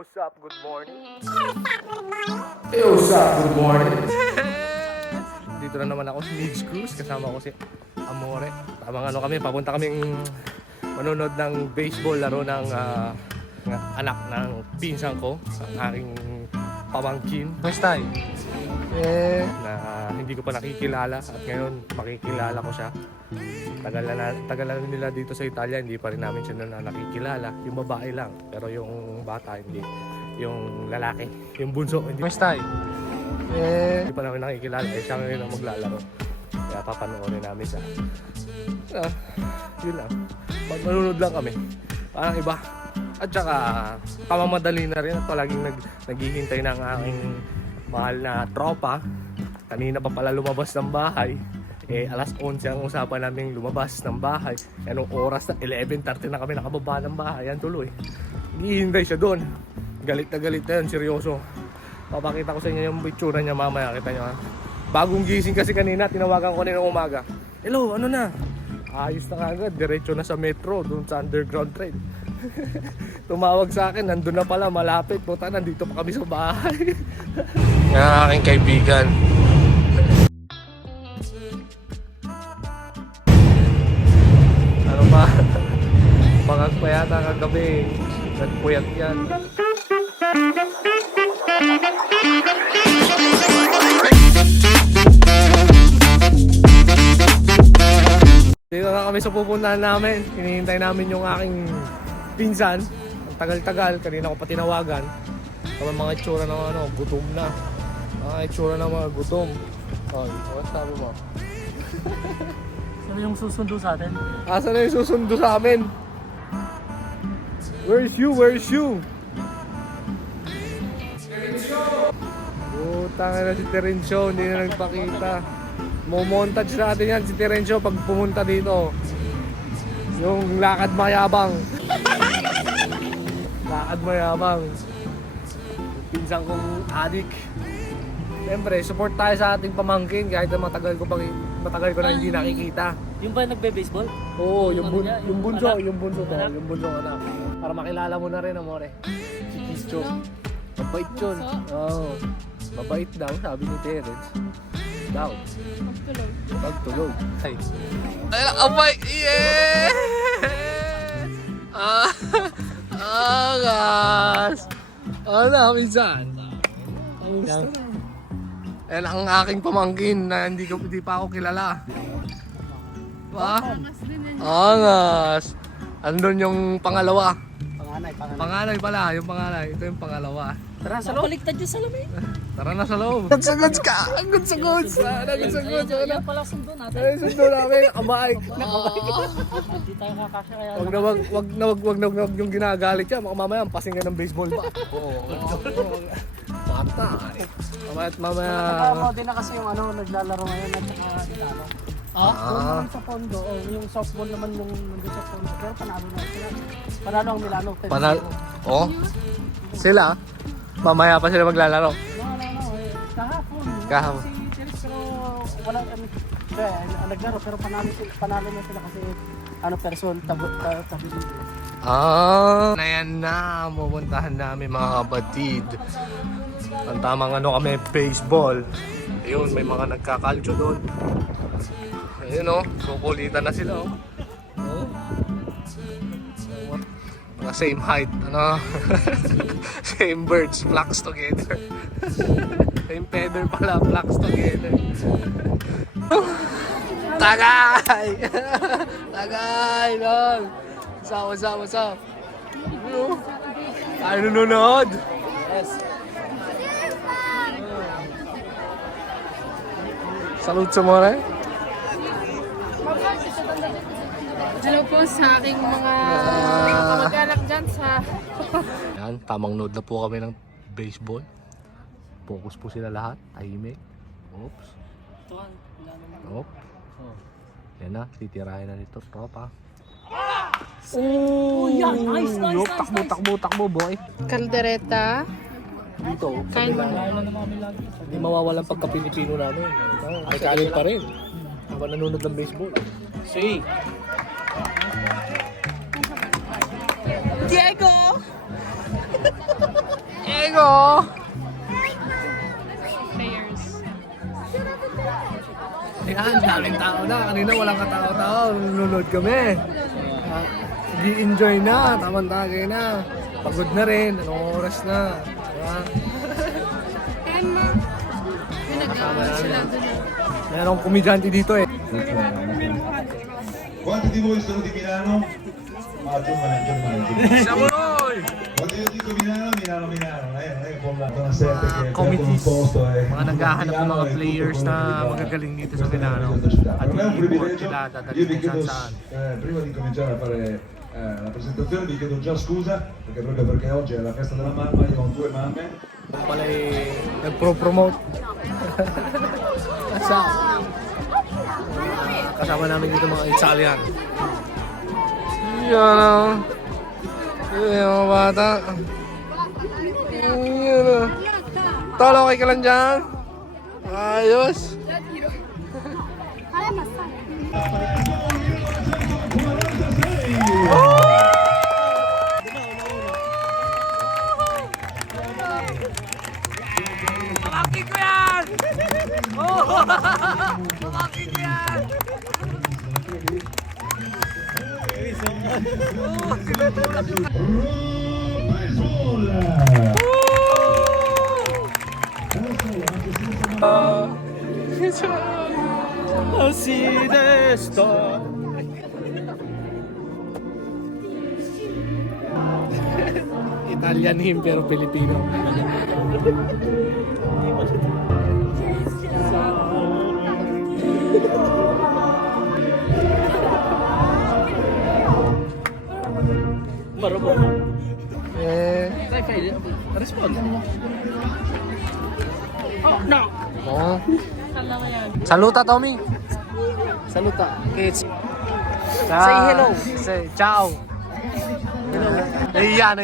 what's up? Good morning. Hey, what's up? Good morning. Dito na naman ako sa Migs Cruise. Kasama ko si Amore. Tamang ano kami, papunta kaming manonood ng baseball laro ng anak ng pinsan ko, ang aking pamangkin. Basta na hindi ko pa nakikilala at ngayon makikilala ko siya. Tagal na nila dito sa Italia, hindi pa rin namin siya na nakikilala. Yung babae lang, pero yung bata hindi. Yung lalaki, yung bunso, hindi. Basta hindi pa namin nakikilala, siya ngayon ang maglalaro. Kaya papanoorin namin siya. Yun lang. Manunod lang kami. Parang iba. At saka, pamamadali na rin at palaging naghihintay ng aking mahal na tropa. Kanina pa pala lumabas ng bahay. Alas 11 ang usapan namin lumabas ng bahay. Anong oras na? 11:30 na kami nakababa ng bahay. Yan tuloy. Hihintay siya doon. Galit na yun, seryoso. Papakita ko sa inyo yung itsura niya mamaya. Kita nyo ha. Bagong gising kasi kanina, tinawagan ko nila ng umaga. Hello, ano na? Ayos na agad, diretso na sa metro, doon sa underground train. Tumawag sa akin, nandun na pala, malapit. Puta, nandito pa kami sa bahay. Yung aking kaibigan. Ano ba? Bangag pa yata kagabi. Nagpuyat yan. Dito na kami sa pupuntahan namin. Hinihintay namin yung aking pinsan. Ang tagal-tagal, kanina ko pa tinawagan. Kami mga itsura ng gutom na. Mga itsura ng mga gutom. Ano sabi mo? Sino yung susundo sa atin? Asa na yung susundo sa amin? Where's you? Utang na si Terencio, hindi na nagpakita. Momontage natin yan si Terencio pag pumunta dito. Yung lakad mayabang. Lakad mayabang. Pinsang kong adik. Siyempre, support tayo sa ating pamangkin kahit na matagal ko na hindi nakikita. Yung ba nagbe-baseball? Oo, yung bunso Anak? to, yung bunso anak. Para makilala mo na rin, Amore. Si Kischo. Mabait yun. Oo. Mabait daw, sabi ni Terence. Daw. Magtulog. Ay. Abay! Yeah! Angas! Ano, minsan? Kamusta na? Ayan ang aking pamangkin na hindi pa ako kilala. Ba? Angas! Andun yung pangalawa. Panganay pala, yung panganay. Ito yung pangalawa. Tara sa loob. Baliktad yung salamin. Tara na sa loob. Goods ka! Goods sa goods! Yan pala sundo natin. Ay, sundo namin. Nakabike. Hindi tayo kakasya kaya. Wag yung ginagalit siya. Mamaya, pasing ka ng baseball ba? Oo. Patay. Mamaya. Nakakamo din na kasi yung naglalaro ngayon at saka italo. Yung sa pondo, yung softball naman yung nandun sa pondo. Pero panalo na sila. Panalo ang Milano. Oh? Sila? Mamaya pa sila maglalaro. Kahapon. Si Teres pero walang naglaro pero panalo na sila kasi person tabi dito. Na yan na, pupuntahan namin mga kapatid. Ang tamang kami, baseball. Ayun, may mga nagkakalcho doon. Ayun kukulitan na sila Mga same height, same birds, flocks together. Same feather pala, flocks together. Tagay! Tagay, lol! What's up? Ay, nanonood? Yes. Salute sa mga Hello po sa aking mga kamag-anak dyan sa... Yan, tamang node na po kami ng baseball. Focus po sila lahat. Tahimik. Oops. Oops. Yan na, titirahin na nito, tropa. Oh, yeah, nice. Takbo, boy. Caldereta. Dito. Kain mo na. Hindi mawawalan pagka-Pilipino namin. Ay, kanin pa rin. Habang nanonood ng baseball. See? Diego! oh. Players. Ayan, daming tao na. Kanina walang katao-tao. Nanonood kami. Nag-i-enjoy na. Tamang tagay na. Pagod na rin. Anong oras na. Diba? May nag-aaway sila dun. Mayroong komedyante dito eh. Quanti di voi sono di Milano? Ah, Giovanni. Samuroy! Quando io dico Milano, non è con la zona 7 che è un Committees, posto. mga naghahanap ng mga players na magagaling dito sa Milano. At Per me è un i-import privilegio. sila, Io dadalhin vi kung chiedo, saan. prima di cominciare a fare la presentazione, vi chiedo già scusa, perché proprio perché oggi è la festa della mamma, io ho 2 mamme. Pala'y nagpro-promote. Kasama namin dito mga Italian. Yan o. Yan mga bata. Yan o. Tol, okay ka lang dyan? Ayos. Makakit ko yan! Oh! Makakit ko yan! Así de esto. Italian him pero Pilipino. Respond. Oh. Saluta, Tommy. Saluta. Kids. Say hello. Say ciao. Nahiya.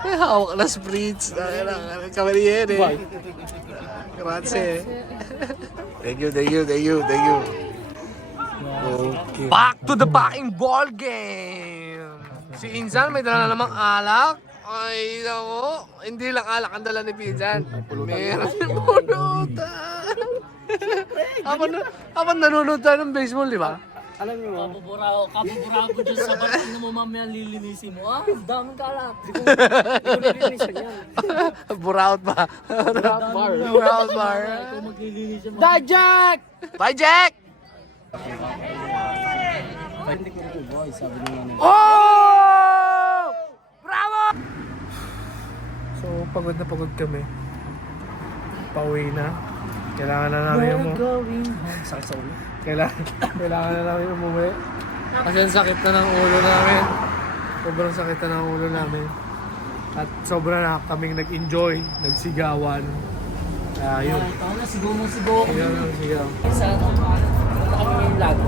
May hawak na spritz. Kamariere. Grazie. Thank you. Okay. Back to the fucking ball game! Si Insan may dala na namang alak. Ay, nako. Hindi lang alak ang dala ni Pinsan. Meron yung pulutan. Habang nanonood tayo ng baseball, di ba? Alam niyo mo? Kabubura ko dyan sa bar. Tingnan mo mamaya lilinisin mo. Ah, daming kalat. Nililinisan yan. Buraut ba? Buraut bar. Ikaw maglilinis yan. Jack! Bye, Jack! Hindi ko rin boy, sabi niya nga. Oh! Bravo! So, pagod na pagod kami. Pauwi na. Kailangan na namin Sakit sa ulo. Kailangan na namin umuwi. Kasi ang sakit na ng ulo namin. Sobrang sakit na ng ulo namin. At sobra na kaming nag-enjoy, nagsigawan. Kaya yun. Ikaw na, sigaw mo sigaw. Sigaw. Sa ano kami yung lago.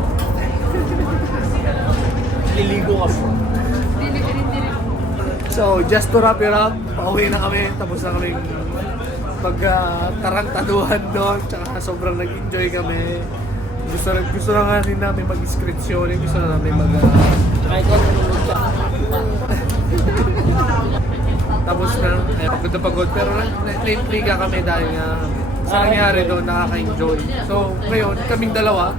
Liligo kami. Dili. So, just to wrap it up, pauwi na kami. Tapos na kaming pagtarantaduhan doon. Tsaka sobrang nag-enjoy kami. Gusto na nga rin namin mag-inscription. Gusto na namin Tsaka ikaw nanonood ka. tapos na, pagod na pagod. Pero na-intriga kami dahil nga sa nangyari doon, nakaka-enjoy. So, ngayon, kaming dalawa,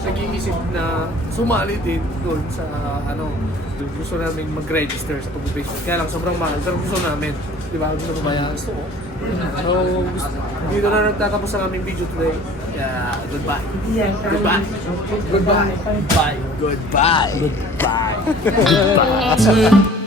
nag-iisip na sumali din doon sa gusto namin mag-register sa pag-baseball. Kaya lang sobrang mahal, pero gusto namin. Di ba? Gusto mo ba yan? Gusto ko. So, dito na nagtatapos ang aming video today. Yeah, goodbye. Goodbye. Goodbye. Goodbye. Goodbye. Goodbye.